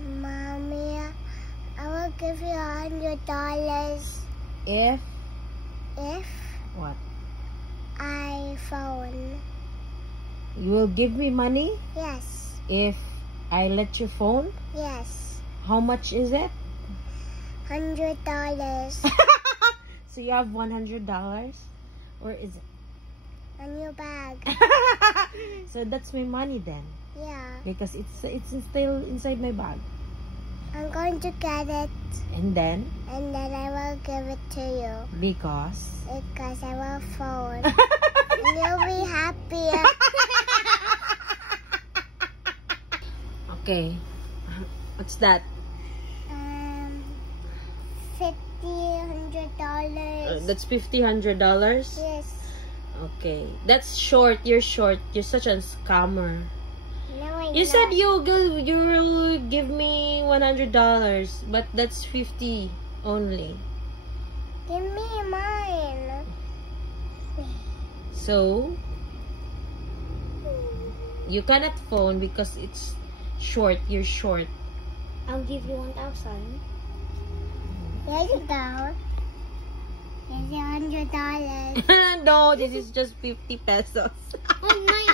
Mommy, I will give you $100 If if what? iPhone. You will give me money Yes, if I let you phone? yes, How much is it? $100 So you have $100? Or is it? on your bag. So that's my money then. Yeah, Because it's still inside my bag. I'm going to get it And then, and then I will give it to you because... because I will phone. And you'll be happy. Okay. What's that? $100. That's $100? Yes. Okay. That's short. You're short. You're such a scammer. No, I'm You not. said you'll give me $100, but that's 50 only. Give me mine. So you cannot phone because it's short. You're short. I'll give you 1,000. There you go. Here's your $100. No, this is just 50 pesos. Oh my